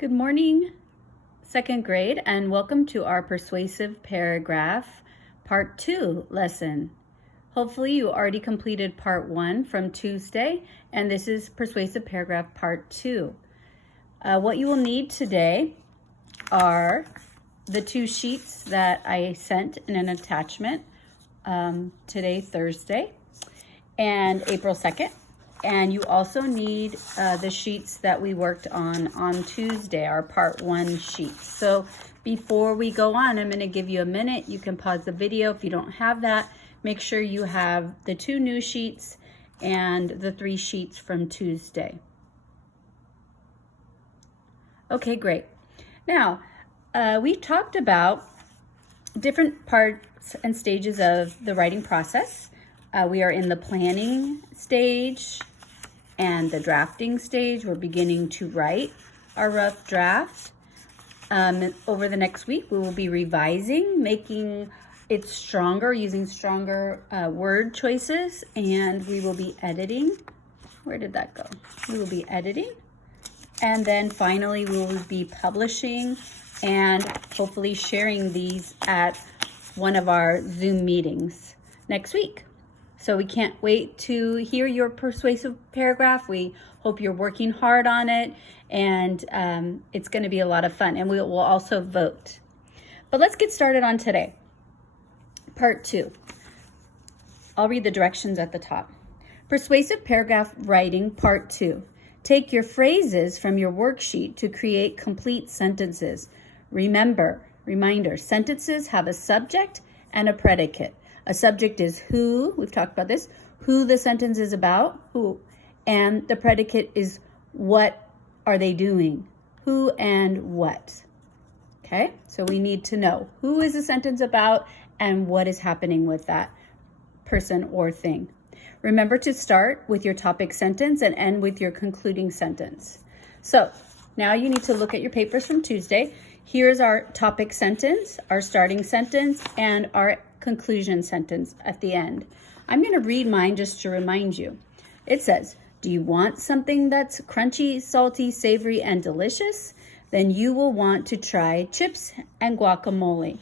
Good morning, second grade, and welcome to our Persuasive Paragraph Part 2 lesson. Hopefully you already completed Part 1 from Tuesday, and this is Persuasive Paragraph Part 2. What you will need today are the two sheets that I sent in an attachment today, Thursday, and April 2nd. And you also need the sheets that we worked on Tuesday, our Part 1 sheets. So before we go on, I'm going to give you a minute. You can pause the video if you don't have that. Make sure you have the two new sheets and the 3 sheets from Tuesday. Okay, great. Now, we've talked about different parts and stages of the writing process. We are in the planning stage and the drafting stage. We're beginning to write our rough draft. Over the next week, we will be revising, making it stronger, using stronger word choices, and we will be editing. Where did that go? We will be editing. And then finally, we will be publishing and hopefully sharing these at one of our Zoom meetings next week. So we can't wait to hear your persuasive paragraph. We hope you're working hard on it, and it's going to be a lot of fun. And we will also vote. But let's get started on today. Part 2. I'll read the directions at the top. Persuasive paragraph writing, Part 2. Take your phrases from your worksheet to create complete sentences. Reminder, sentences have a subject and a predicate. A subject is who, we've talked about this, who the sentence is about, who, and the predicate is what are they doing, who and what. Okay, so we need to know who is the sentence about and what is happening with that person or thing. Remember to start with your topic sentence and end with your concluding sentence. So now you need to look at your papers from Tuesday. Here's our topic sentence, our starting sentence, and our conclusion sentence at the end. I'm going to read mine just to remind you. It says, do you want something that's crunchy, salty, savory, and delicious? Then you will want to try chips and guacamole.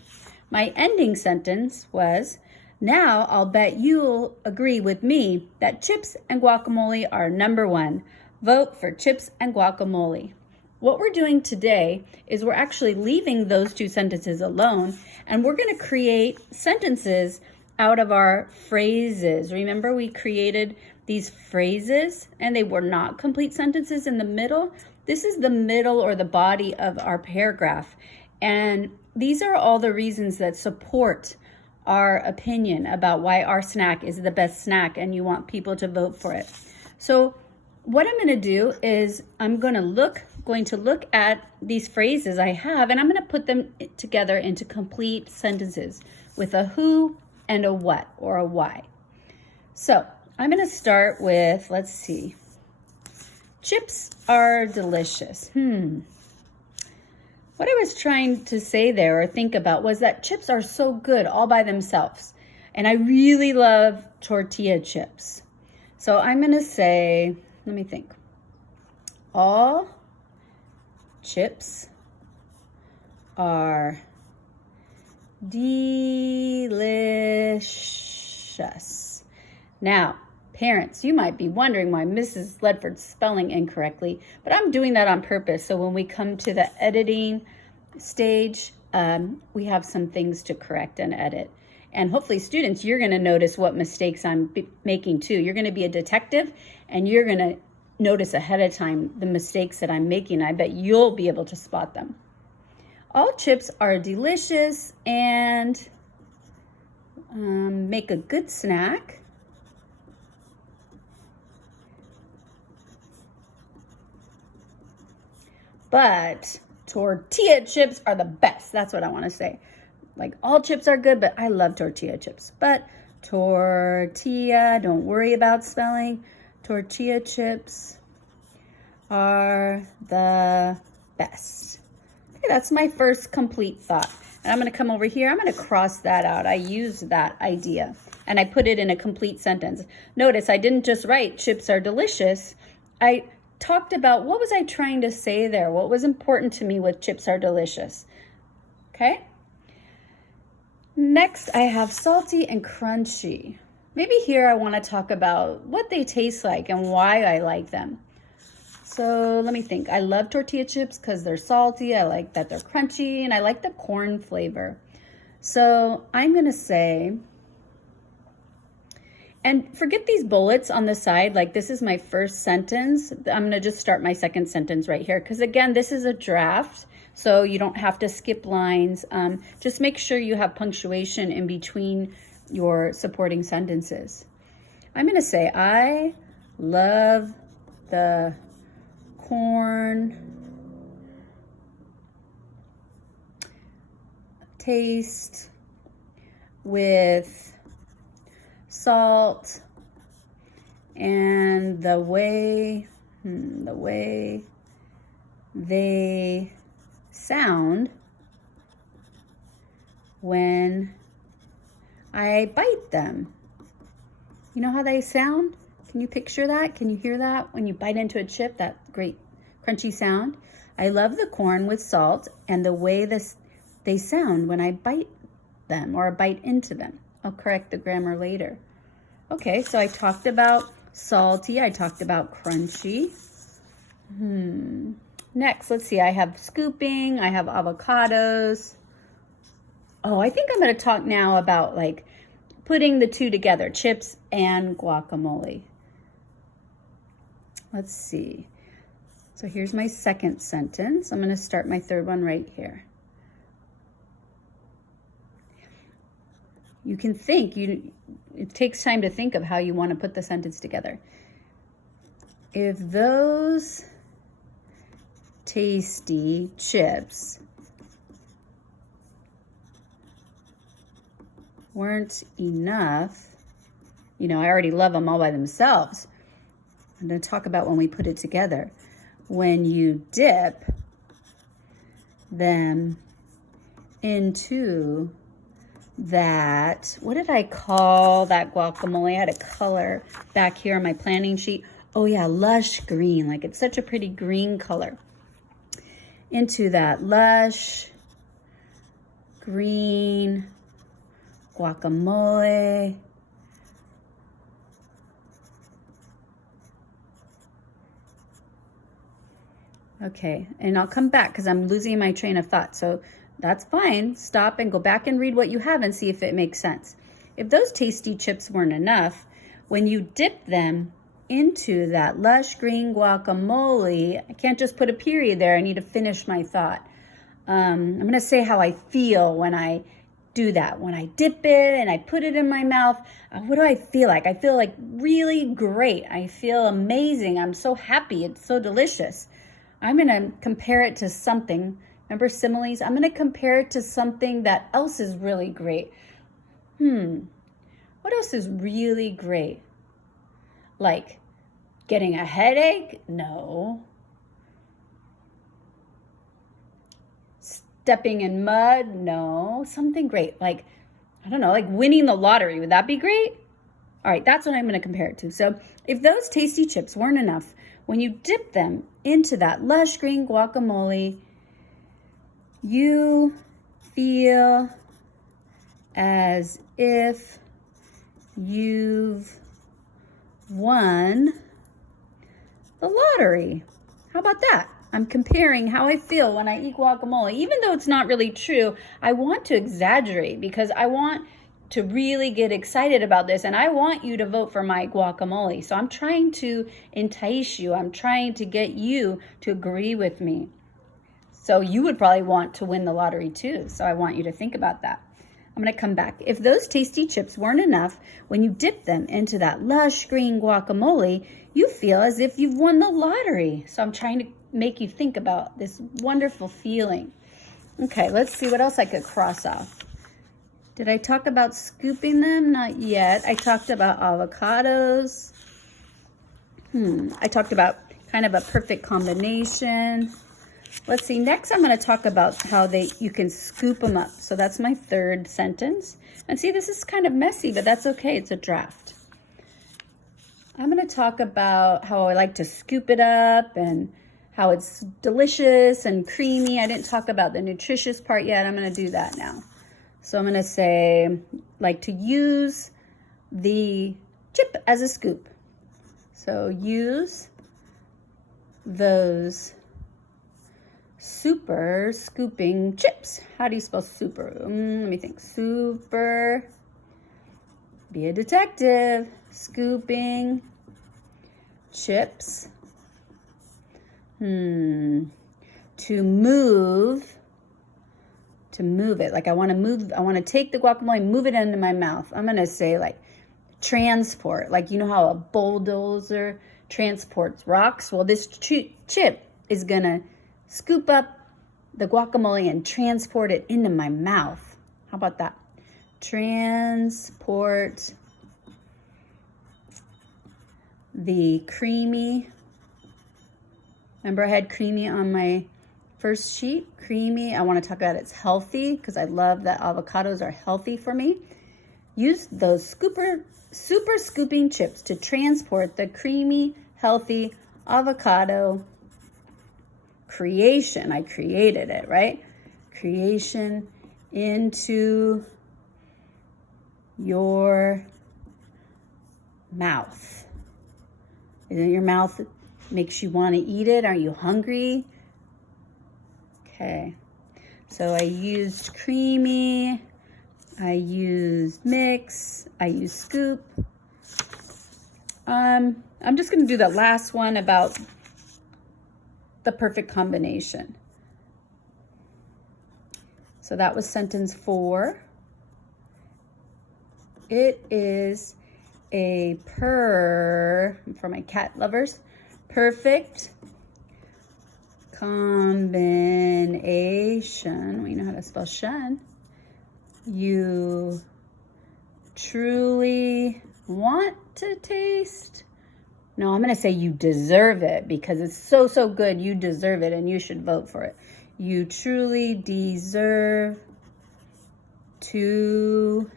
My ending sentence was, now I'll bet you'll agree with me that chips and guacamole are number 1. Vote for chips and guacamole. What we're doing today is we're actually leaving those two sentences alone, and we're going to create sentences out of our phrases. Remember, we created these phrases and they were not complete sentences in the middle. This is the middle or the body of our paragraph. And these are all the reasons that support our opinion about why our snack is the best snack and you want people to vote for it. So what I'm going to do is I'm going to look at these phrases I have, and I'm going to put them together into complete sentences with a who and a what or a why. So I'm going to start with, let's see, chips are delicious. What I was trying to say there or think about was that chips are so good all by themselves, and I really love tortilla chips. So I'm going to say, let me think, all chips are delicious. Now, parents, you might be wondering why Mrs. Ledford's spelling incorrectly, but I'm doing that on purpose. So when we come to the editing stage, we have some things to correct and edit. And hopefully, students, you're going to notice what mistakes I'm making too. You're going to be a detective, and you're going to notice ahead of time the mistakes that I'm making. I bet you'll be able to spot them. All chips are delicious and make a good snack. But tortilla chips are the best. That's what I want to say. Like, all chips are good, but I love tortilla chips. But tortilla, don't worry about spelling. Tortilla chips are the best. Okay, that's my first complete thought. And I'm going to come over here. I'm going to cross that out. I used that idea and I put it in a complete sentence. Notice I didn't just write chips are delicious. I talked about what was I trying to say there? What was important to me with chips are delicious? Okay. Next, I have salty and crunchy. Maybe here I want to talk about what they taste like and why I like them. So let me think. I love tortilla chips because they're salty. I like that they're crunchy, and I like the corn flavor. So I'm going to say, and forget these bullets on the side, like this is my first sentence. I'm going to just start my second sentence right here because, again, this is a draft, so you don't have to skip lines. Just make sure you have punctuation in between your supporting sentences. I'm going to say, I love the corn taste with salt and the way they sound when I bite them. You know how they sound? Can you picture that? Can you hear that when you bite into a chip, that great crunchy sound? I love the corn with salt and the way they sound when I bite them or bite into them. I'll correct the grammar later. Okay, so I talked about salty. I talked about crunchy. Next, let's see. I have scooping. I have avocados. Oh, I think I'm going to talk now about like putting the two together, chips and guacamole. Let's see. So here's my second sentence. I'm going to start my third one right here. You can think, it takes time to think of how you want to put the sentence together. If those tasty chips weren't enough, I already love them all by themselves. I'm going to talk about when we put it together. When you dip them into that, what did I call that guacamole? I had a color back here on my planning sheet. Oh yeah, lush green. Like it's such a pretty green color. Into that lush green guacamole. Okay, and I'll come back because I'm losing my train of thought. So that's fine. Stop and go back and read what you have and see if it makes sense. If those tasty chips weren't enough, when you dip them into that lush green guacamole, I can't just put a period there. I need to finish my thought. I'm going to say how I feel when I do that. When I dip it and I put it in my mouth, what do I feel like? I feel like really great. I feel amazing. I'm so happy. It's so delicious. I'm going to compare it to something. Remember similes? I'm going to compare it to something that else is really great. What else is really great? Like getting a headache? No. Stepping in mud? No. Something great. Like, I don't know, like winning the lottery. Would that be great? All right, that's what I'm going to compare it to. So if those tasty chips weren't enough, when you dip them into that lush green guacamole, you feel as if you've won the lottery. How about that? I'm comparing how I feel when I eat guacamole. Even though it's not really true, I want to exaggerate because I want to really get excited about this, and I want you to vote for my guacamole. So I'm trying to entice you. I'm trying to get you to agree with me. So you would probably want to win the lottery too. So I want you to think about that. I'm going to come back. If those tasty chips weren't enough, when you dip them into that lush green guacamole, you feel as if you've won the lottery. So I'm trying to make you think about this wonderful feeling. Okay, let's see what else I could cross off. Did I talk about scooping them? Not yet. I talked about avocados. I talked about kind of a perfect combination. Let's see. Next, I'm going to talk about how you can scoop them up. So that's my third sentence. And see, this is kind of messy, but that's okay. It's a draft. I'm going to talk about how I like to scoop it up and how it's delicious and creamy. I didn't talk about the nutritious part yet. I'm going to do that now. So I'm going to say, like to use the chip as a scoop. So use those super scooping chips. How do you spell super? Let me think. Super. Be a detective. Scooping chips. To move it. Like I want to take the guacamole and move it into my mouth. I'm going to say like transport. Like, you know how a bulldozer transports rocks? Well, this chip is going to scoop up the guacamole and transport it into my mouth. How about that? Transport the creamy. Remember I had creamy on my first sheet? Creamy. I want to talk about it's healthy because I love that avocados are healthy for me. Use those super scooping chips to transport the creamy, healthy avocado creation. I created it, right? Creation into your mouth. Isn't your mouth makes you want to eat it? Are you hungry? Okay. So I used creamy, I used mix, I used scoop. I'm just going to do the last one about the perfect combination. So that was sentence 4. It is a for my cat lovers, perfect combination. We know how to spell shun. You truly want to taste. No, I'm going to say you deserve it because it's so good. You deserve it and you should vote for it. You truly deserve to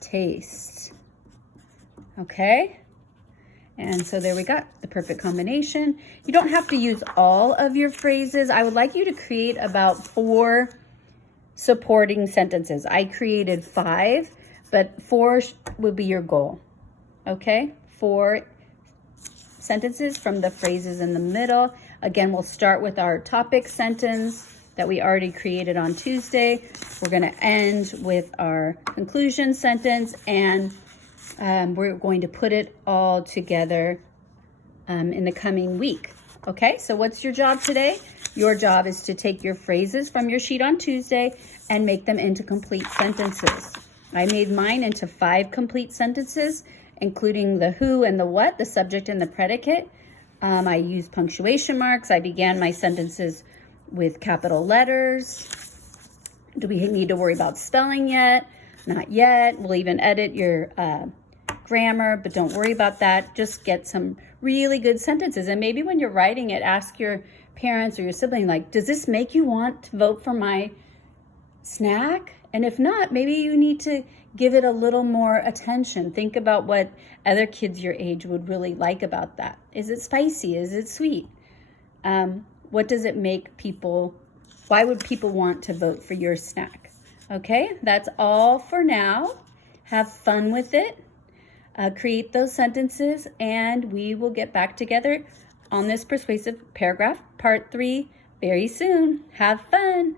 taste. Okay? And so there we got the perfect combination. You don't have to use all of your phrases. I would like you to create about 4 supporting sentences. I created 5, but 4 would be your goal. Okay? 4 sentences from the phrases in the middle. Again, we'll start with our topic sentence that we already created on Tuesday. We're going to end with our conclusion sentence, and we're going to put it all together in the coming week. Okay, so what's your job today? Your job is to take your phrases from your sheet on Tuesday and make them into complete sentences. I made mine into 5 complete sentences, including the who and the what, the subject and the predicate. I used punctuation marks. I began my sentences with capital letters. Do we need to worry about spelling yet? Not yet. We'll even edit your grammar, but don't worry about that. Just get some really good sentences. And maybe when you're writing it, ask your parents or your sibling, like, does this make you want to vote for my snack? And if not, maybe you need to give it a little more attention. Think about what other kids your age would really like about that. Is it spicy? Is it sweet? What does it make people, why would people want to vote for your snack? Okay, that's all for now. Have fun with it. Create those sentences, and we will get back together on this persuasive paragraph, part 3, very soon. Have fun.